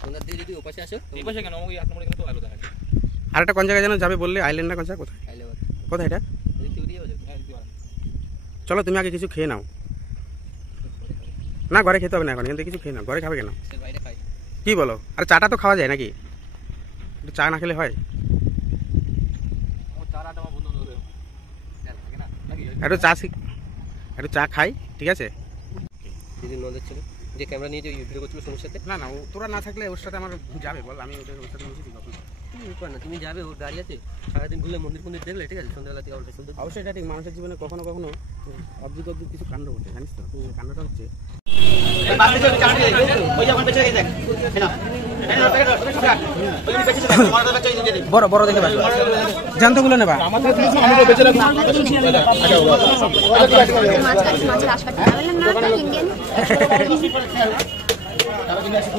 সন্ধ্যার দিকে যদি ওপাশে আসো এই পাশে কেন ওই 8 নম্বরে গেলে তো ভালো দেখা যায়। আর একটা কোন জায়গায় যেন যাবে বললে, আইল্যান্ডটা কোন জায়গা, কোথায় কোথায় এটা? চলো তুমি আগে কিছু খেয়ে নাও। না ঘরে খেতে হবে না, এখন এখান থেকে কিছু খেয়ে নাও। ঘরে খাবে কেন? কি বলো? আর চাটা তো খাওয়া যায় নাকি? একটু চা না খেলে হয়? একটু চা খাই, ঠিক আছে? দিদি নদের ছিল যে ক্যামেরা নিয়ে যে ভিডিও করছিল সোনুর সাথে। না তোরা না থাকলে ওর সাথে আমার যাবে বল, আমি ওর সাথে মিশে কখন? তুমি যাবে, ওর গাড়ি আছে, সারাদিন ঘুরলে মন্দির দেখলে, ঠিক আছে? সন্ধ্যাবেলা থেকে অল্প শুনতে অবশ্যই এটা ঠিক। মানুষের জীবনে কখনো কখনো অদ্ভুত কিছু কাণ্ড ঘটে, জানিস তো? কাণ্ডটা হচ্ছে বড় বড় দেখে জানতোগুলো নেবা।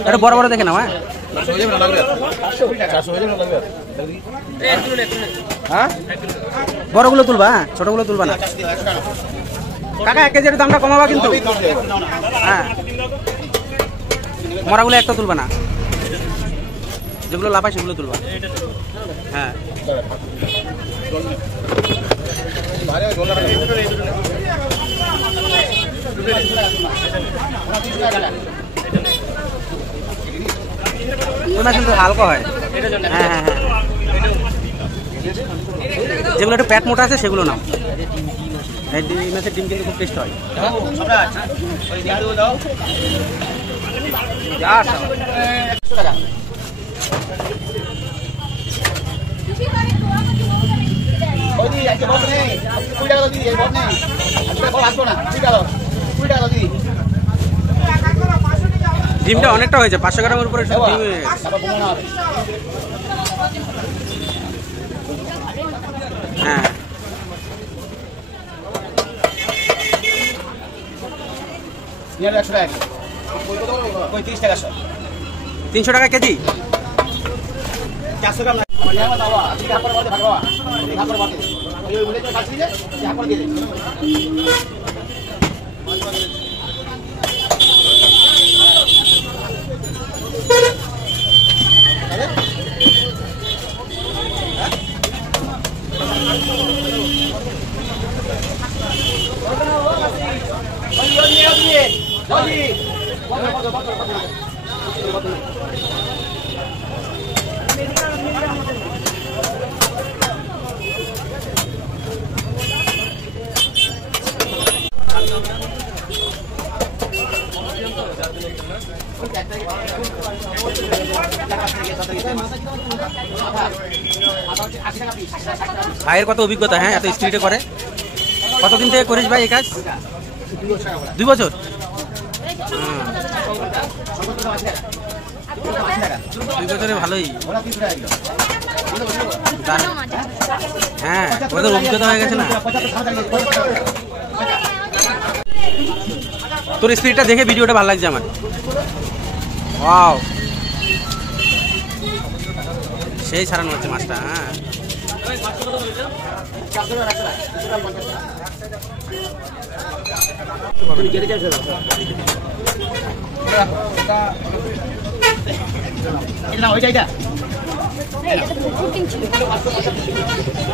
এটা বড় বড় দেখে নাও। হ্যাঁ বড়গুলো তুলবা, ছোটগুলো তুলবা না কাকা। 1 কেজির দামটা কমাবা কিন্তু। হ্যাঁ মরাগুলো একটা তুলবা না, যেগুলো লাফায় সেগুলো তুলবা। হ্যাঁ কিন্তু হালকা হয়। হ্যাঁ হ্যাঁ হ্যাঁ যেগুলো একটু পেট মোটা আছে সেগুলো নাও। এই মাছের ডিম কিন্তু খুব টেস্ট হয়। ডিমটা অনেকটা হয়েছে, 500 গ্রামের উপরে ডিম হয়ে গেছে। হ্যাঁ 300 টাকা কেজি। 400 গ্রাম ভাইয়ের কত অভিজ্ঞতা, হ্যাঁ এত স্পিডে করে। কতদিন থেকে করিস ভাই এই কাজ? 2 বছর। 2 বছরে ভালোই। হ্যাঁ ওদের অভিজ্ঞতা হয়ে গেছে না। তোর স্পিডটা দেখে ভিডিওটা ভালো লাগছে আমার। ওয়াও সেই ছাড়ানো হচ্ছে মাছটা। হ্যাঁ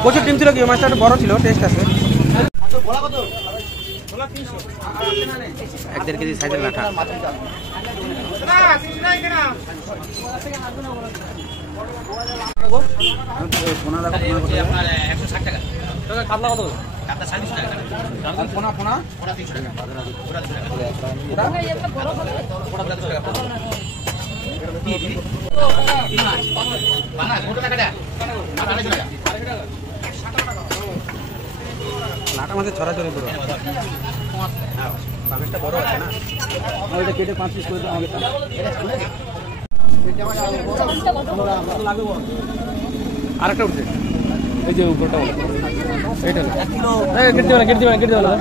প্রচুর ডিম ছিল কি? মাছটা বড় ছিল, টেস্ট আছে। 1-1.5 কেজি সাইজের লাঠা। কাতলা কত? লাটা মাঝে ছড়াছড়ি পুরো। বামেরটা বড় আছে না, ওইটা কেটে 5 পিস করে দাও আমাকে। আরেকটা উঠছে, এই যে উপরটা এইটা 1 কিলো। কেটে দিও না, কেটে দিও না, কেটে দিও না।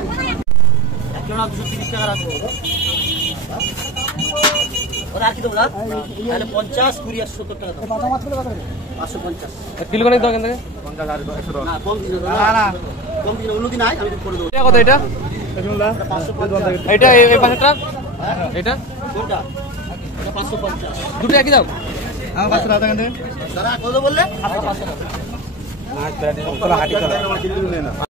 1 কিলো না 230 টাকা রাখবো। ওরা কি তোমরা? তাহলে 50 20 70 টাকা দাও। কত মাছ করে কত? 550। 1 কিলো করে দাও কেন থেকে? 50 আর 100 টাকা। না কম দিও না। না কম দিও, উন্নতি নাই, আমি করে দেব। কত এটা? এটা এই পাশেরটা? এটা কোনটা? 550 দুটো একই দাম দাদা কত বললে?